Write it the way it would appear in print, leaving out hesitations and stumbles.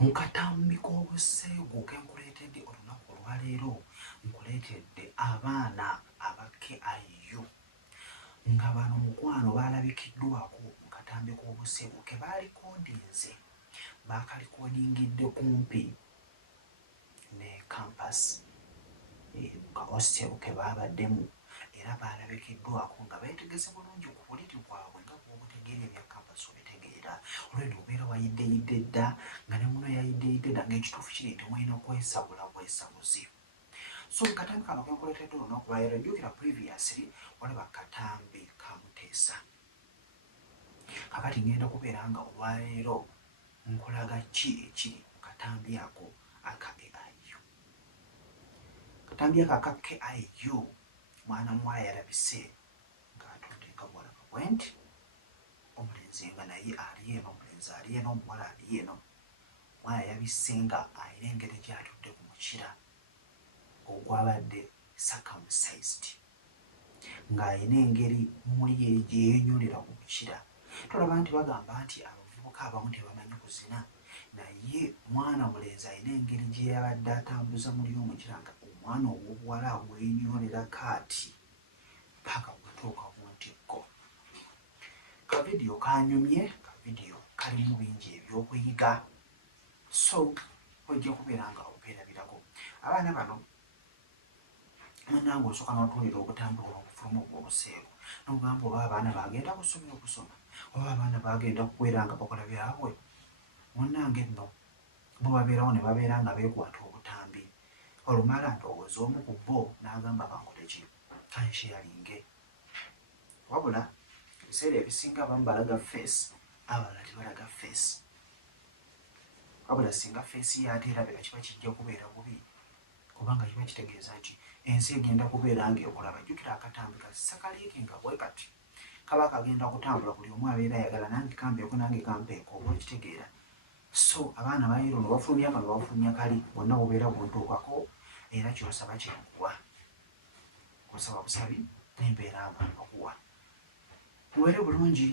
Mukatambi k'obuseegu ke nkuleetedde olunaku olwaleero nkuleetedde abaana aba KIU nga bano mukwano baalabikiddwako mu katambi k'obuseegu ke baalikoodinze baakalikoodingidde kumpi ne kampasi ka hostel ke baabaddemu era baalabikiddwako nga beetegese bulungi ku buliri bwabwe nga bw'obutegeera ebya kampasi obitegeera olwedde obeera wayiddeyidde dda nga ne muno yayiddeyidde dda ng'ekituufu kiri nti mulina kwesabula bwesabuzi. So katambi kano ke nkuleetedde olunaku lwaleero jjukira previously walaba katambi ka Muteesa. Kakati ngenda kubeera nga olwaleero nkulaga ki ekiri mu katambi ako aka AIU. Katambi ako aka KIU mwana muwala yalabise ng'atudde nga bw'ola bwenti omulenzi nga naye ali eno, omulenzi ali eno, omuwala ali eno. Omwana yabisse nga alina engeri gy'atudde ku mukira ogwabadde circumcised ng'alina engeri muli gye yeeyonyoolera ku mukira. Tolaba nti bagamba nti abavubuka abamu tebamanyi kuzina, naye mwana mulenzi alina engeri gye yabadde atambuza muli omukira nga omwana ow'obuwala weeyonyoolera kaati paka bw'atuuka ku ntikko. Kavidiyo kanyumye, kavidiyo kalimu bingi ebyokuyiga, so ojja kubeera nga okeerabirako. Abaana bano munnange osooka n'otuwulira obutambula obufulumu obw'obuseegu n'ogamba oba abaana bagenda ku ssomero okusoma oba abaana bagenda kubeera nga bakola byabwe. Munnange nno bo babeerawo ne babeera nga beekwata obutambi olumala ndowooza omu ku bo n'agamba bankole ki kansheyalinge. Wabula ebiseera ebisinga abamu balaga feesi abalala tebalaga feesi, wabula singa feesi y'ate erabika kiba kijja kubeera bubi kubanga kiba kitegeeza nti ensi egenda kubeera ng'ekolaba. Jjukira akatambi kasakaliiki nga bwe kati kaba kagenda kutambula, buli omu abeera ayagala nange kampeeko nange kampeeko, oba okitegeera. So abaana baleero ne bafulumya kano bafulumya kali, bonna bubeera buntuukako era ky'osaba kyenkuwa, osaba busabi n'empeera nga nkuwa. Mubeere bulungi.